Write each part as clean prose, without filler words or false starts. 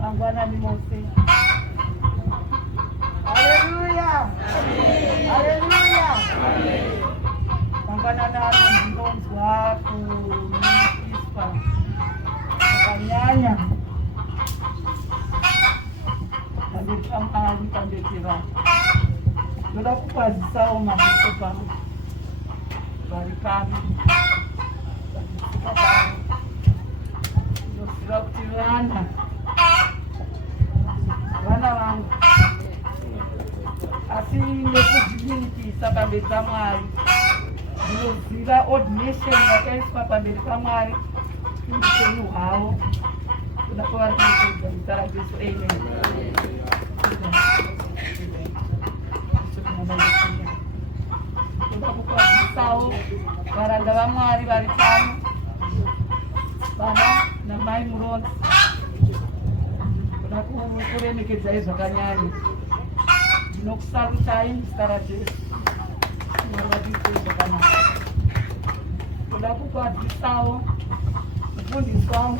Mangwanani mose. Haleluya. Haleluya. Mangwanani ari ndonzwa kuiswa. Kanyanya. Pamberi pambekera. Ndoda kukwazisawo maziso pano. Vari pano. Ndosira kuti vana vangu asi nekuzvininipisa pamberi paMwari. Ndinoziva ordination yakaiswa pamberi paMwari upenyu hwavo. Kuda kwavari kuita zita raJesu. Amen. Kuda kukwazisawo varanda vaMwari vari pano, baba namai muronzi. Kuda kuremekedzai zvakanyanya. Ndinokusarutai muzita raJesu. Mwari vatiitei zvakanaka. Kuda kukwazisawo mufundiswa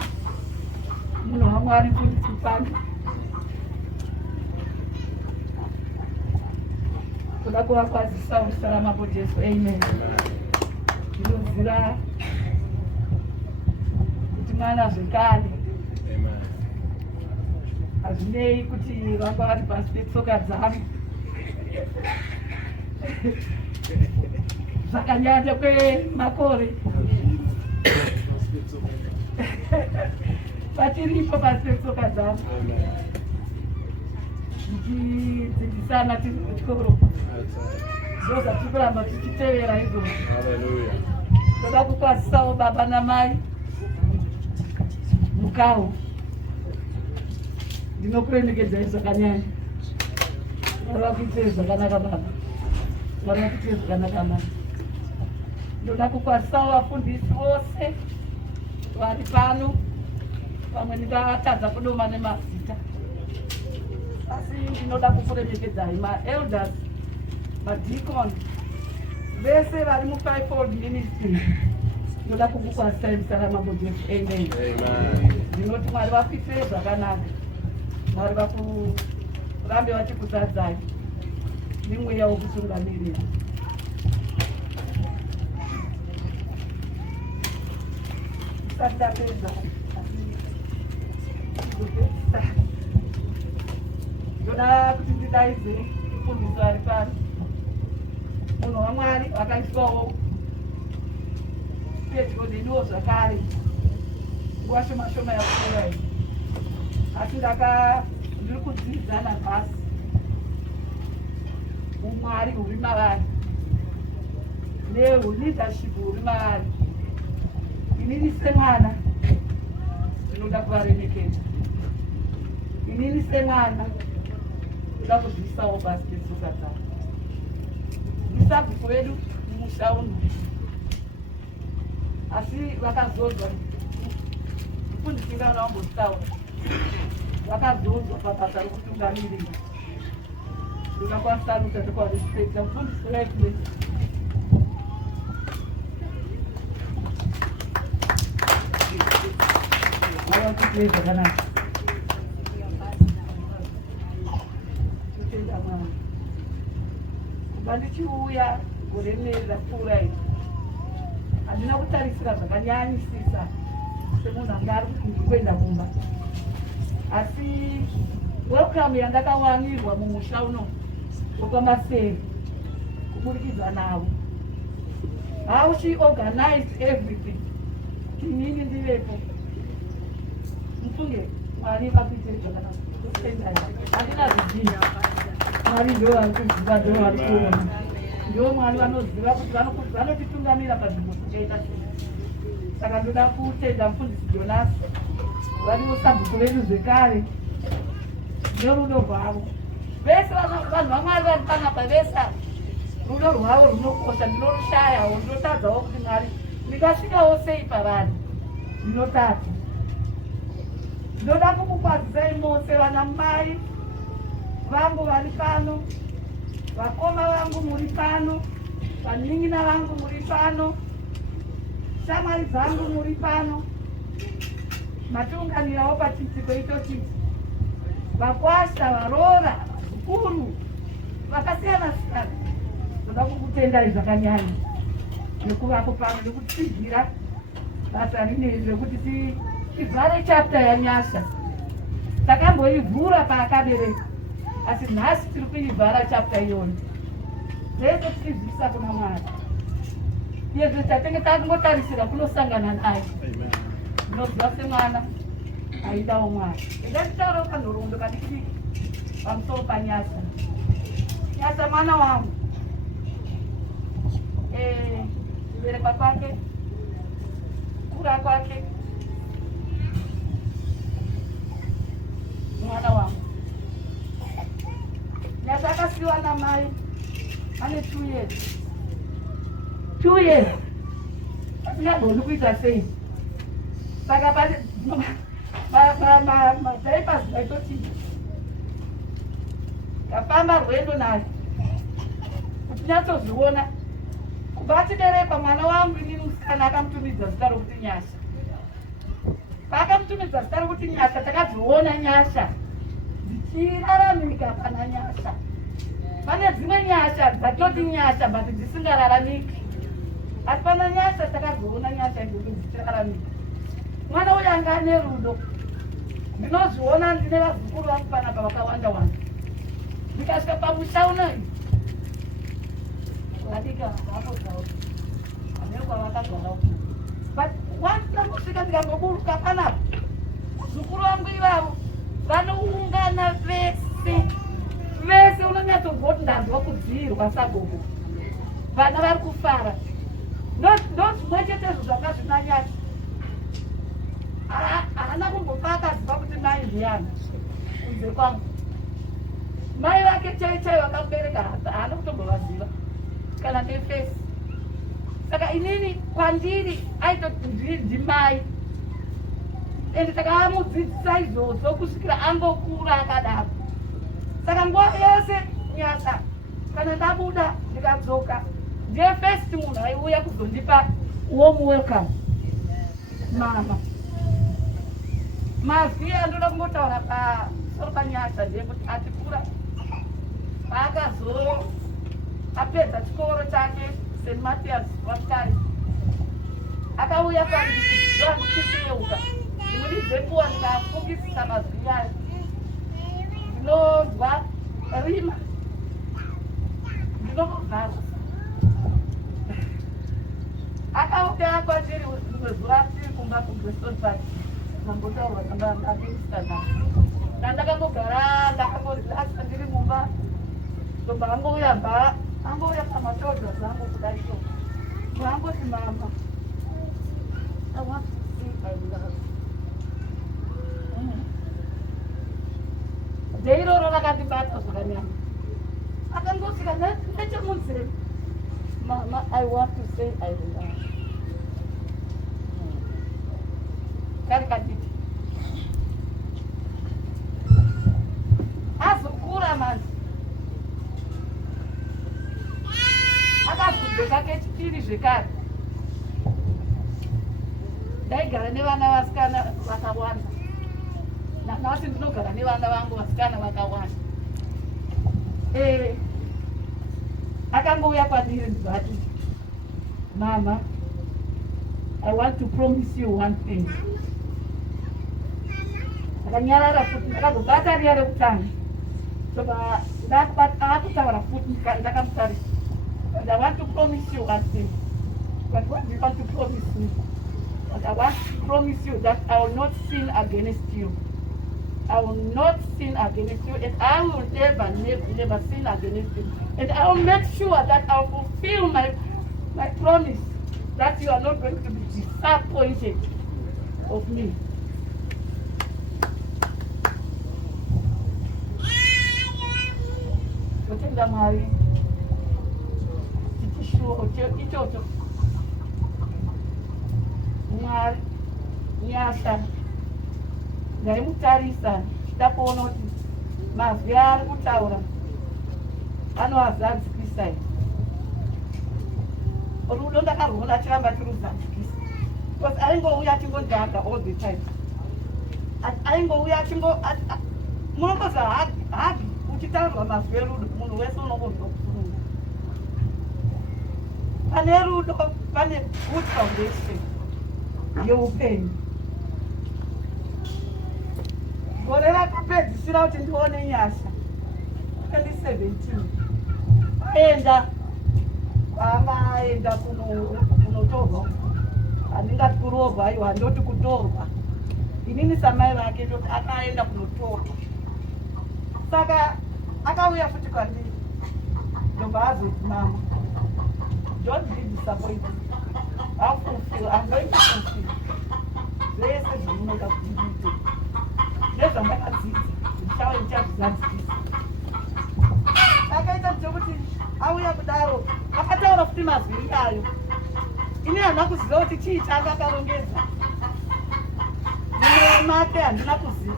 munhu waMwari mufundisi pano. Kuda kuvakwazisa muzita ramambo Jesu. Amen. Ndinoziva kuti mwana zvekare hazvinei kuti vanga vari pasi petsoka dzavo zvakanyanya kwemakore patiripo pasi petsoka dzavo tichidzidzisana tiri kuchikoro. Ndo zvatiri kuramba tichitevera izvozvo. Toda kukwazisawo baba namai mukawo. Ndinokuremekedzai zvakanyanya. Mwari vakuitei zvakanaka baba. Mwari vakuitei zvakanaka mai. Ndoda kukwazisawo vafundisi vose vari pano. Vamwe ndingatadza kudoma nemazita. Asi ndinoda kukuremekedzai maelders, madikoni, vese vari mufivefold ministry. Ndinoda kukukwazisai muzita ramambo Jesu. Amen. Ndinoti Mwari vakuitei zvakanaka. Mwari vakurambe vachikudzadzai nemweya wokutungamirira. Isati ndapedza ndoda kuti ndidaidze mufundisi ari pano, munhu waMwari wakaiswawo pedyo neniwo zvakare nguva shoma shoma yakupfuura iyi. Asi ndiri kudzidza navhasi umwari huri mavari nehunidership huri mavari. Inini semwana ndinoda kuvaremekedza. Inini semwana ndoda kuzviisawo pasi petsoka dzavo. Ndisabhuku vedu mumusha uno asi vakazodzwa mufundisi kana wambotaura vakazodzwa pabasa rokutungamirira. Ndingakwanisa kuti ndikwarespekta mufundisi wedu. Mwari zvakanaka. Totenda Mwari. Kubva ndichiuya gore rineri rapfuura iri handina kutarisira zvakanyanyisisa semunhu anga ari kuenda kumba. Asi welcome yandakawanirwa mumusha uno wekwamaseri kuburikidza navo. How she organized everything. Inini ndivepo. Mfunge Mwari vakuitei zvakanaka. Handina zvidziya. Mwari ndiwo vari kuziva, ndiwo vari kuona. Ndiwo Mwari vanoziva kuti vanotitungamira panzvimbo dzichaita sei. Saka ndoda kutenda mufundisi Jonasi, varivo sabhuku vedu zvekare nerudo rwavo. Vese vanhu vaMwari vari panapa vese rudo rwavo runokosha. Ndinorushaya, ndinotadzawo kuti Mwari ndingasvikawo sei pavanhu. Ndinotadza. Ndoda kukukwazisai mose vana mai vangu vari pano, vakoma vangu muri pano, vaning'ina vangu muri pano, shamwari dzangu muri pano matiunganirawo pachiitiko ichochi, vakwasha, varora, zukuru vakasiyana siyana, toda kukutendai zvakanyanya nekuvapo pano nekutidzidzira basa rineri rekuti tivhare chapter yaNyasha. Takamboivhura paakabereka, asi nhasi tiri kuivhara chapter iyona. Zvese tichizivisa kuna Mwari. Izvo tatenge tangotarisira kunosangana naye. Ndinoziva semwana aidawo Mwari. Ngatitaurawo panhoroondo kadiki pamusoro paNyasha. Nyasha mwana wangu, kuberekwa kwake, kukura kwake, mwana wangu. Nyasha akasiyiwa namai ane 2 years. 2 years. Asingagoni kuita sei. Saka madhaipas aitoti kafamba rwendo naye kuti nyatsozviona kubva atiberekwa mwana wangu inini musikana akamutumidza zita rokuti Nyasha. Paakamutumidza zita rokuti Nyasha, takadziona Nyasha dzichiraramika pana Nyasha. Pane dzimwe Nyasha dzatoti Nyasha but dzisingararamiki, asi pana Nyasha takadziona Nyasha idzodzo dzichiraramika. Mwana uyu anga ane rudo. Ndinozviona ndine vazukuru vangu panapa vakawanda wanda. Ndikasvika pamusha unoyi vadika hapo zvawo hamene kwavakagara uko, but wandangosvika ndikamboburuka panapa, zukuru vangu ivavo vanoungana vese vese, unonyatsonzwa kuti ndanzwa kudziirwa sagogo. Vana vari kufara. Ndo zvimwe chetezvo zvanga zvina Nyasha. Haana kumbopa akaziva kuti mai ndiyani kunze kwangu. Mai vake chaichai vakamubereka haana kutombovaziva kana ndefesi. Saka inini kwandiri aitoti ndimai, ende takamudzidzisa izvozvo kusvikira angokura akadaro. Saka nguva yose Nyasha kana ndabuda ndikadzoka, ndiye first munhu aiuya kuzondipa warm welcome. Mama mazwi andoda kungotaura pamusoro paNyasha ndeyekuti atikura paakazo apedza chikoro chake St. Mathias waTyre, akauya pandichicheuka imweni dzenguva ndikafungisisa mazwi ayo, ndinonzwa rima, ndinonovhara. Akauya kwandiri rimwe zuva tiri kumba kuGrestone Park, nambotaura ndakaimusana ndandakambogara ndakamborelasa ndiri mumba, ndobva angouya pamatodha zangu kudaio, angoti mama, I want to see I love. Ndeiroro rakandibata zvakanyanya. Akangosvika nechemunzeve, mama, I want to say I love. Kari kaditi azokura manje, akazobve kake chipiri zvekare. Ndaigara nevana vasikana vakawanda, nhasi ndinogara nevana vangu vasikana vakawanda. Akangouya kwandiri ndibati, mama, I want to promise you one thing. Akanyarara futi, ndakazobata riya rekutanga. Soba akutaura futi ndakamutarisa. And I want to promise you one thing. But what do you want to promise me? But I want to promise you that I will not sin against you. I will not sin against you, and I will never sin against you. And I will make sure that I will fulfill my promise that you are not going to be disappointed of me. Kutenda Mwari ichocho Mwari Nyasha ndaimutarisa ndakuona kuti mazwi ari kutaura anoazadzikisa. Rudo ndakarwona chiramba chiruzadzikisa. Because aingouya achingodhaka all the time. Aingouya munomboza hagi uchitaurwa mazwi erudo munhu wese unongonzwa kusununga. Pane rudo pane good foundation yeupenyu. Gore rakapedzisira kuti ndione Nyasha 2017 aenda kwaanga aenda kunotorwa, handingati kuroorwa, aiwa handoti kutorwa. Inini samai vake ndoti akaenda kunotorwa. Saka akauya futi kwandiri ndobva azoti mama, don't be disappointed. I'm going to fulfill zvese zvamunoda kuti ndiite. Ndezvandakadzidza ndichave ndichazvizadzisa. Akaita kuti auya kudaro akataura futi mazwi iyayo. Ini handina kuziva kuti chii changa akarongedza. Mumwe make handina kuziva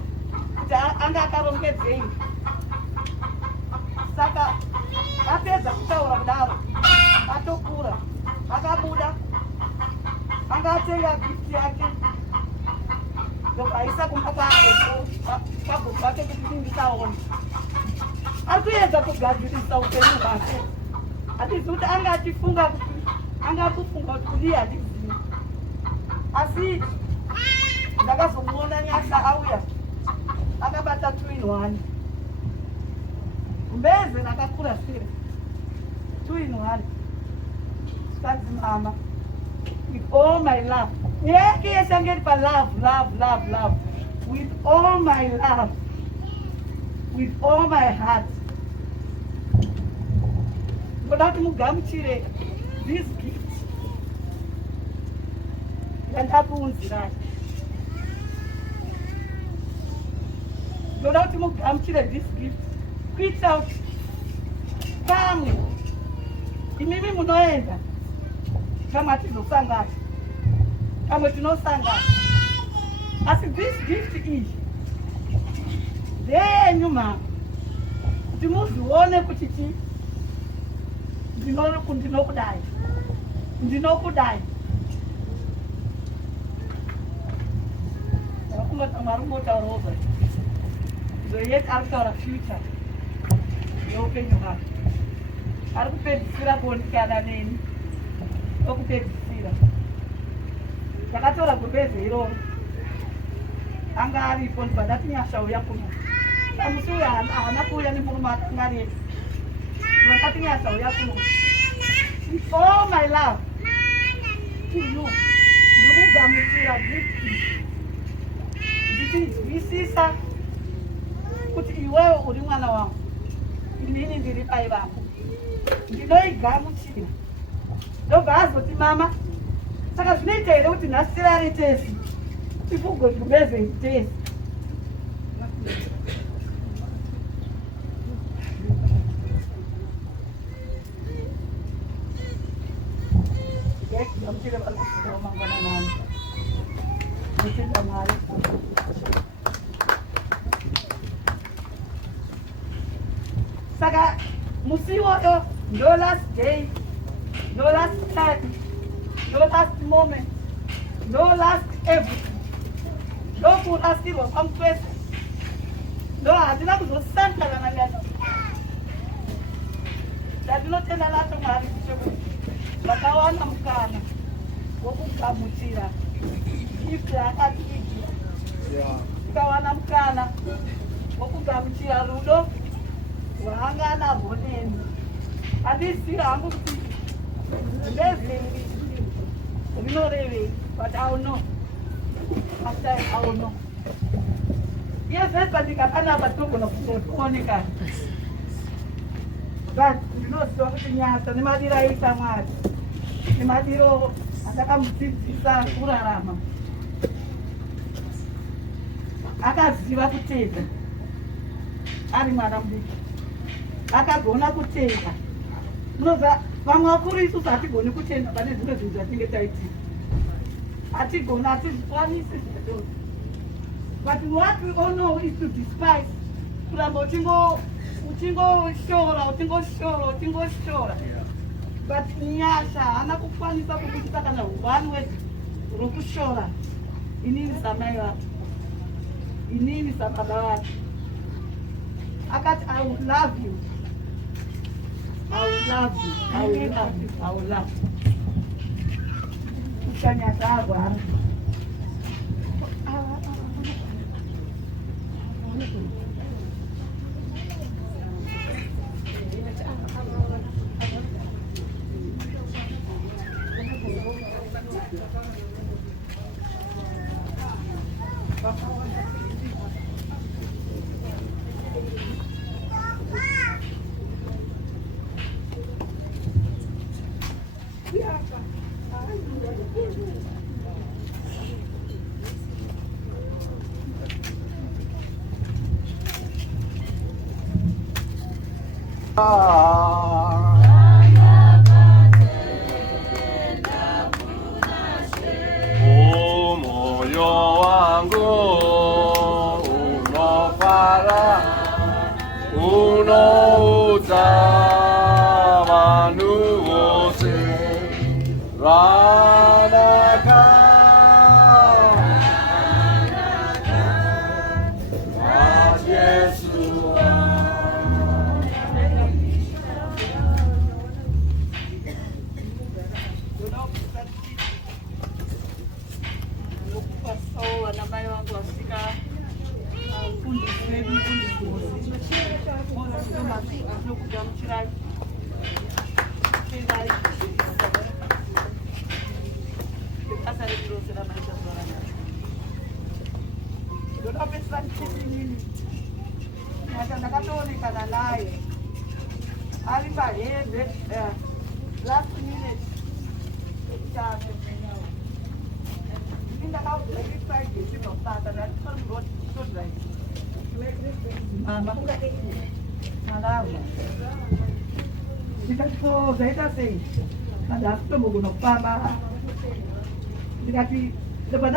kuti anga akarongedzei. Saka apedza kutaura kudaro atokura akabuda angatenga gift yake ndokaisa kumba kwake kwake kuti ndisaona. Ari kuedza kugadzirisa upenyu hwake. Hatizi kuti anga achifunga kuti anga kufunga kuti kudii handizivi. Asi ndakazomuona Nyasha auya akabata 2 in 1. Mbeze rakakura sire 2 in 1. Stanzi mama with all my love. Yeke yesangeri pa love. With all my love. With all my heart. Ndoda kuti mugamuchire this gift. Yandakunzira. Ndoda kuti mugamuchire this gift. Quit out. Kamwe. Imimi munoenda. Kama tinozosangana. Kamwe tinosangana. Asi this gift is ndenyu mama. Kuti muzione kuti chi ndinokudai. Ndinokudai. Wakumata marumota roba. So yet after future. You'upenyu hwako. Ari kupedzisira kuonekana neni. Okupedzisira. Takatora gumbeze iroro. Anga aripo ndikadati Nyasha uya kuno. Kamusi uya haana kuuya nemurume akanga aripo. Ndakati Nyasha uya kuno. With all my love to you. Ndikugamuchira gift. Ndichizwisisa kuti iwewe uri mwana wangu. Inini ndiri pai vako. Ndinoigamuchira. Ndobva azoti mama, saka zvinoita here kuti nhasi tirare tesi tifugwe gumbeze tesi. Ndamchire vari kusvika mangwana nani. Ndichinda Mwari. Saka musi iwoyo ndo last day, no last time, no last moment, no last everything. No kurasirwa pamupese. No handina kuzosangana naNyasha. Ndinotenda nacho Mwari kuti vakawana mukana wokugamuchira gift yakatiigira. Tikawana mukana wokugamuchira rudo rwaanga anarwo neni. Handizii hangu kuti ndezviri rinorevei, but I will know. After I will know. Yes, but ndikakanapa togona kutoonekana. But ndinoziva kuti Nyasha nemadiro aita Mwari, nemadiro andakamudzidzisa kurarama, akaziva kutenda ari mwana mudiki, akagona kutenda. Munobva vamwe vakuru isusu hatigoni kutenda pane zvimwe zvinhu zvatinge taitika. Hatigoni, hatizvikwanisi zvadzo. But what we all know is to despise. Kuramba uchingoshora. But Nyasha haana kukwanisa kubudisa kana one word rokushora inini samai vake inini sababa vake akati I will love you, I will love you, I will love you, I will love you. Kushanyasa agwara moyo wangu unofara unouta vanhu vose ranaka ndakatoonekana naye ari pahembe last minute ndakaudzaifaidesinosata ndaaaaaarwa ndikati so zvaita sei handasitombogona kufamba ndikati ndobva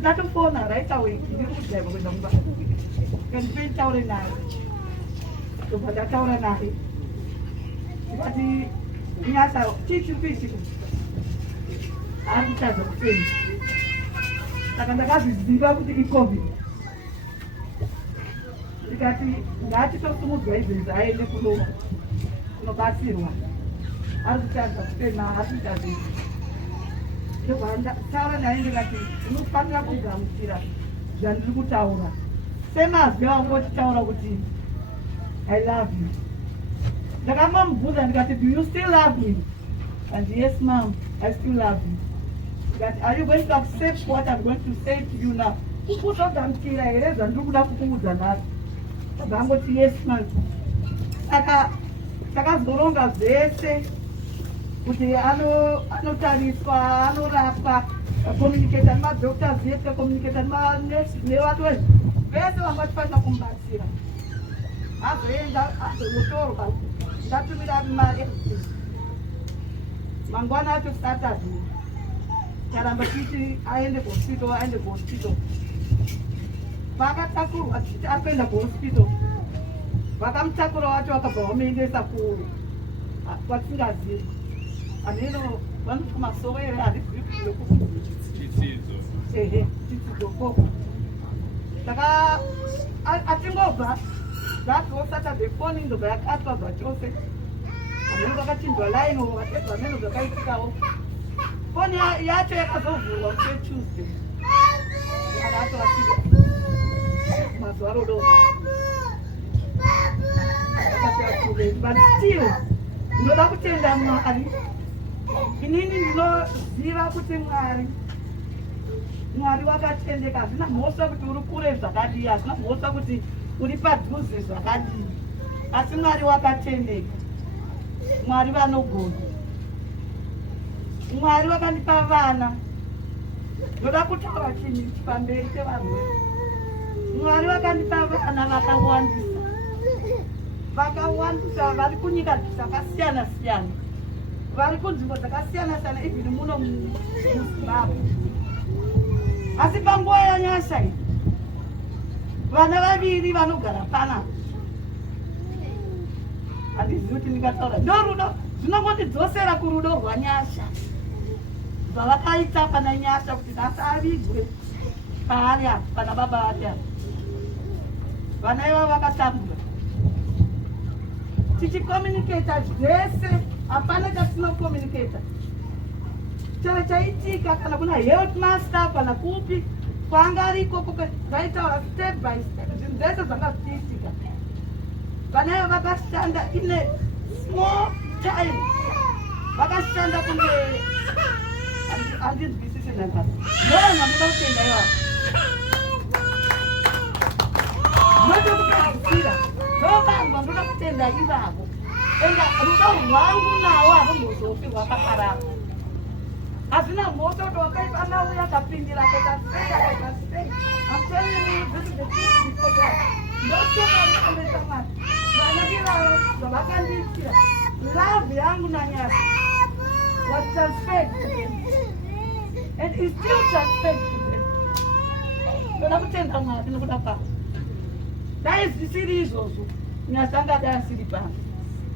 ndatofona right away ndiri kudhaiva kuenda kumba kandipenditaure naye ndobva ndataura naye ndikati Nyasha chichikuichiku ari kutadza kufema saka ndakazviziva kuti icovid ndikati ngatitosumudzwa izvezvi aende kunobatsirwa ari kutadza kufema ari kuita zvezvi ndobva ndataura naye ndikati unofanira kugamuchira zvandiri kutaura semazwi angotitaura kuti I love you. Ndakamamubvunza ndikati do you still love me? And yes ma'am, I still love you. Ndikati are you going to accept what I'm going to say to you now? Kutogamuchira here zvandiri kuda kukuudza nazvo. Ndakangoti yes ma'am. Saka takazoronga zvese kuti anotariswa, anorapwa, communicate nemadoctors yese, communicate nemanesi nevatu vese vangatifanira kumubatsira. Azoenda azonotorwa ndatumira mari mangwana acho Saturday taramba tichiti aende kuhospital vakatakurwa tichiti akuenda kuhospital vakamutakura wacho vakabva vamuendesa kwatingazivi aneno vanoti masoro ere chitsidzo koko saka atingobva zvako Saturday foni ndobva yakatwa zvachose ameno vakachinjwa line vakatedzwa meno zvakaitikawo foni yacho yakazovhurwa musi Tuesday kana atovasira mazuva rodo but still ndinoda kutenda Mwari. Inini ndinoziva kuti Mwari wakatendeka. Hazvina mhosva kuti uri kure zvakadii, hazvina mhosva kuti uri padhuze zvakadii, asi Mwari wakatendeka. Mwari vanogona. Mwari wakandipa vana. Ndoda kutaura chinhu pamberi pevanhu. Mwari wakandipa vana vakawandisa vari kunyika dzakasiyana siyana, vari kunzvimbo dzakasiyana siyana, even muno muZimbabwe. Asi panguva yaNyasha iyi vana vaviri vanogara panapa. Handizivi kuti ndingataura. Ndorudo zvinongondidzosera kurudo rwaNyasha. zvavakaita pana Nyasha kuti asavigwe paari apa pana baba vake apa. Vana ivavo vakatambura. Tichikomunicata zvese, hapana chatinokomunicata. Chero chaitika kana kuna health master kana kupi kwanga ariko zvaitaura step by step. Zvinhu zvese zvakazviitika. Vana ivo vakashanda in a small time. Vakashanda kunge handinzwisisi nhangano. Ndovanhu vanoda kutenda ivavo. Ndotokupedzisira. Ndovanhu vanoda kutenda ivavo. Enda rudo rwangu nawo harumbozofi rwakaparara. Hazvina moto kuti wakaipana uya akapindira akasei. I'm telling you, this is the truth before God. Ndotoka ndikondesa Mwari. Vana ivavo zvavakandiitira. Love yangu naNyasha was transferred to them. And is still transferred to them. Ndoda kutenda Mwari nokuda kwavo. Dai zvisiri izvozvo, Nyasha angadai asiri pano.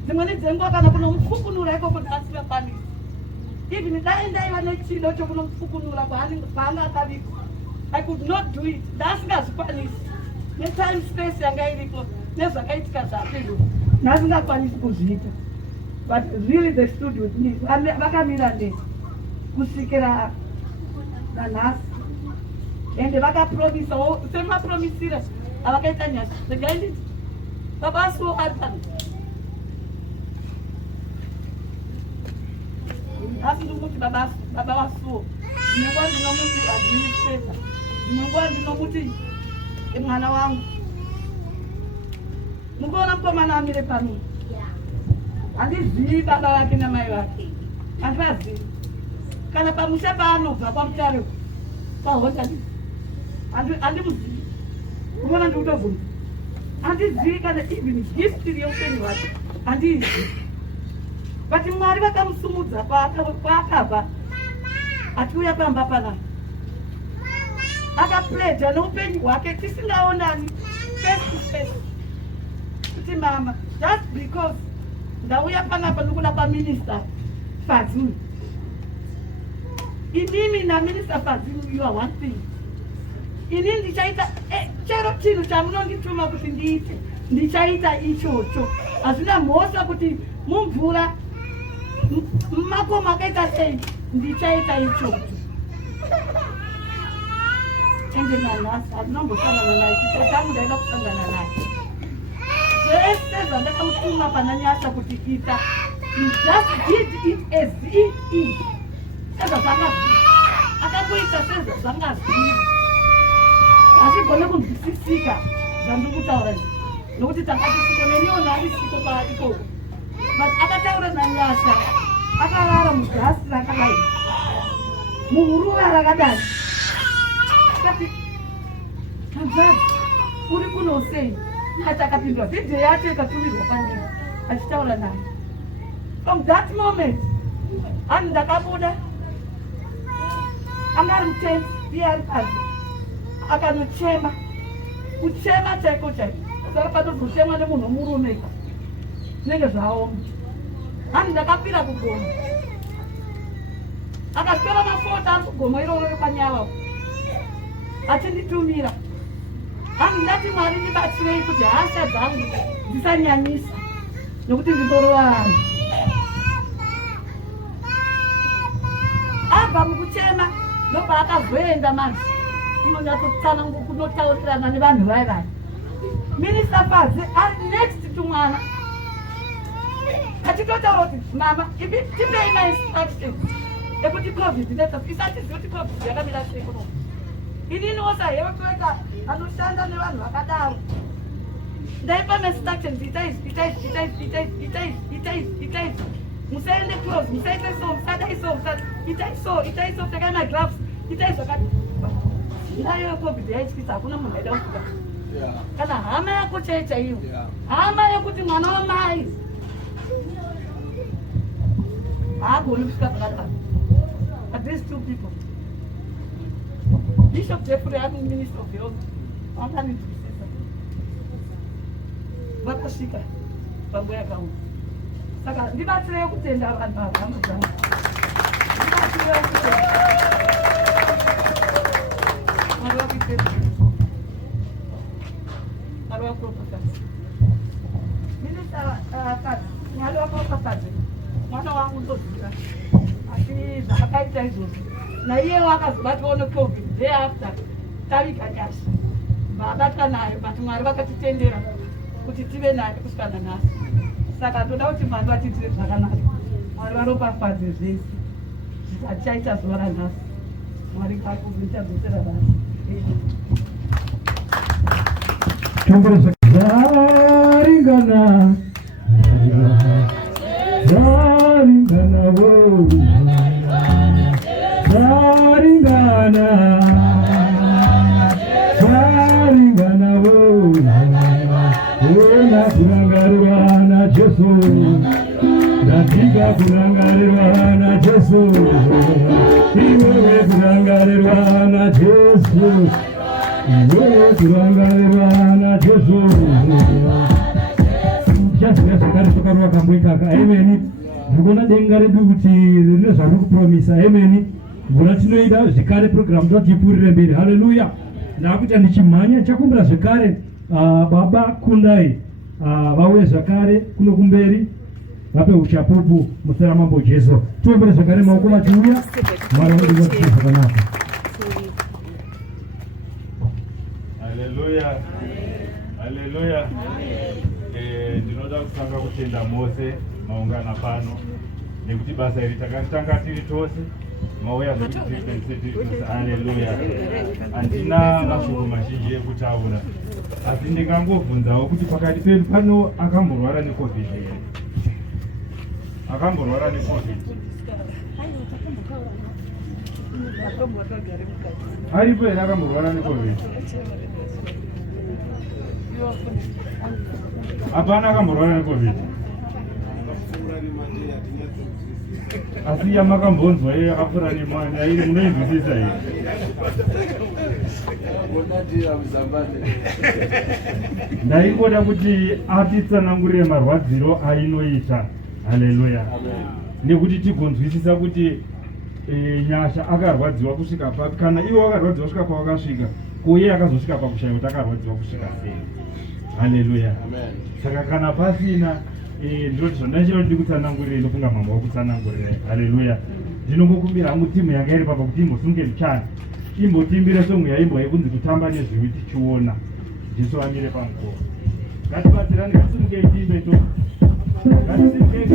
Dzimweni dzenguva kana kunomufukunura ikoko ndaasingakwanisi. Even dai ndaiva nechido chokunomufukunura kwaanga akavikwa. I could not do it. Ndaasingazvikwanisi. Netime space yanga iripo nezvakaitika zvapero. Ndaasingakwanisi kuzviita. But really they stood with me. Vakamira neni kusvikira nanhasi. Ende vakapromisawo semapromisira avakaita Nyasha. Ndingainditi baba vasuwo ari pano. Asi ndinomuti baba vasuwo. Dzimwe nguva ndinomuti administrator. Dzimwe nguva ndinomuti mwana wangu. Mukuona mukomana amire pano. Handizivi baba vake namai vake. Handivazivi. Kana pamusha paanobva pamutare pahonda handimuzivi. Unoona ndikutobvunza. Handizivi kana even history yeupenyu hwake. Handiizivi. But Mwari vakamusumudza paakabva achiuya pamba panapa. Akapledha noupenyu hwake tisingaonani face to face. Kuti mama, just because ndauya panapa nokuda kwaminister Fadzulu. Inini naminister Fadzulu you are one thing. Inini ndichaita chero chinhu chamunondituma kuti ndiite. Ndichaita ichocho. Hazvina mhosva kuti mumvura mumakomo akaita sei. Ndichaita ichocho. Ende nanhasi handinombosangana naye. Chiso changu ndaida kusangana naye. Zvese zvandakamutuma pana Nyasha kuti ita, he just did it as it is. Sezvazvangaziva. Akangoita sezvazvangaziva. Hazvigone kunzwisisika zvandikutaura izvi. Nokuti takatisiko neniwo ndarisiko ikoko. But akataura naNyasha. Akarara mugasi rakadai. Muhuruva rakadai. Akati, Tanzani, uri kunosei? Nyasha akapindura. Video yacho ikatumirwa pandiri. Achitaura naye. From that moment, hangu ndakabuda. Anga ari mutent, iye ari pasi. Akanochema. Kuchema chaiko chaiko. Saka panozochemwa nemunhu murume. Zvinenge zvaoma. Hangu ndakapira kugoma. Akatora mafota ari kugoma iroro panyava. Achinditumira. Hangu ndati Mwari ndibatsirei kuti hasha dzangu dzisanyanyisa. Nokuti ndinorovana. Abva mukuchema ndobva akazoenda manzi. Kunonyatsotsana kunotaurirana nevanhu vai. Minister Fadzi ari next to mwana. Achitotaura kuti mama, tipei mainstructions ekuti COVID network isatiziva kuti COVID yakamira sei kuno. Inini osaheotoita anoshanda nevanhu vakadaro. Ndaipa mainstructions itai. Musaende close, musaite so, musadai so, itai so, pfekai magloves, itai zvakati. Ndayo COVID yaityisa hakuna munhu aida kusvika. Kana hama yako chaiyo. Hama yekuti mwana wamai. Haagoni kusvika pakadaro. But these two people. Bishop Jeffrey and Minister of Health. Vanganindwisisa. Vakasvika panguva yakaoma. Saka ndibatsirei kutenda vanhu ava hama dzangu. Mwana wangu ndoziva asi zvakaita izvozvo naiye wakazobatwawo necovid day after taviga Nyasha vabatwa nayo but Mwari vakatitendera kuti tive naye kusvika nanhasi saka toda kuti Mwari vatiitire zvakanaka Mwari varopafadze zvese zvatichaita zuva ranhasi Mwari ngakuzoitadzosera basi Zaringana Zaringana wo Zaringana Zaringana wo Ona kurangarirwa na Jesu Natika kurangarirwa na Jesu Iwewe kurangarirwa na Jesu Iwewe kurangarirwa na Jesu Chazira zvakare tokarwa kamboikaka amen ndikona denga redu kuti rine zvari kupromisa amen mvura tinoida zvekare program totipurire mberi haleluya ndakuita ndichimhanya chakumbira zvekare baba kundai vauye zvakare kuno kumberi vape uchapupu musera mambo Jesu tiwembere zvakare maoko vachiuya Mwari wedu watiite zvakanaka haleluya haleluya ndinoda kutanga kutenda mose maungana pano nekuti basa iri takatanga tiri tose mauya zvekuti haleluya handina mashoko mazhinji ekutaura asi ndingangovhunzawo kuti pakati pedu pano akamborwara necovid here akamborwara necovid aripo here akamborwara necovid hapana akamborwara necovid asi yamakambonzwa iye yakapfuura nemwana iri munoinzwisisa here ndaingoda kuti atitsanangurire marwadziro ainoita haleluya nekuti tigonzwisisa kuti Nyasha akarwadziwa kusvika papi kana iwo akarwadziwa kusvika pawakasvika kuye akazosvika pakushaya kuti akarwadziwa kusvika sei haleluya saka kana pasina ndinoti zvandachiro ndiri kutsanangurire ndofunga mambo wakutsanangurire haleluya ndinongokumbira hangu timu yanga iri papa kuti imbosunge muchana imbotimbire songo yaimbo yekunzi kutamba nezviwi tichiona Jesu amire pamukova ngatibatsirane ngatisimukei timbe to ngatisimukei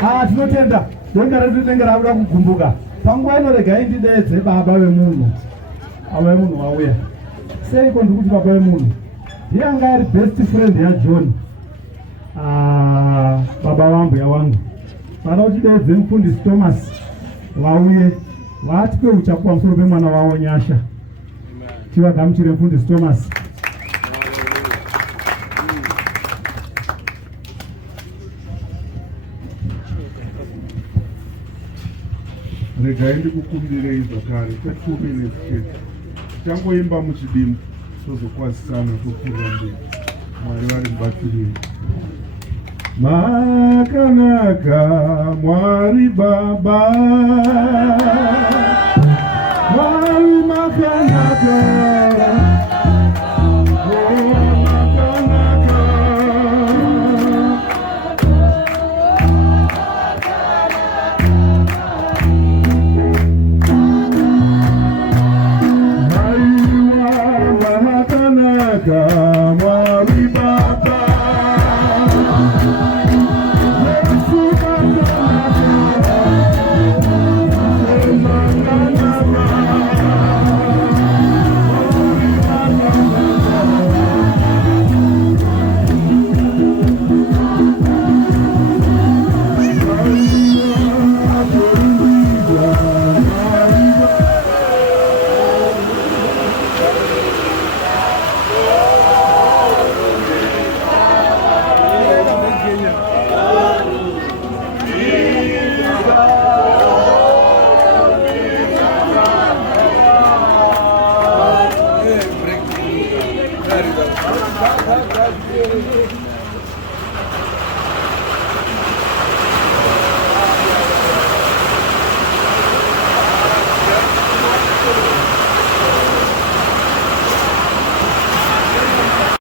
tinotenda denga redu denga rabuda kugumbuka panguva inoregai ndidedze baba vemunhu ava vemunhu wauya seiko ndikuti baba vemunhu ndiye anga ari best friend yaJohn baba vambuya wangu vada kutidedze mufundisi Thomas vauye vatipe uchapu pamusoro pemwana wavo Nyasha tivagamuchire mufundisi Thomas. regai ndikukumbirei zvakare kwe2 minutes chete tangoimba muchidimbu tozokwazisana topfuura mberi. Mwari vari mubatsirei. Makanaka Mwari Baba, Mwari makanaka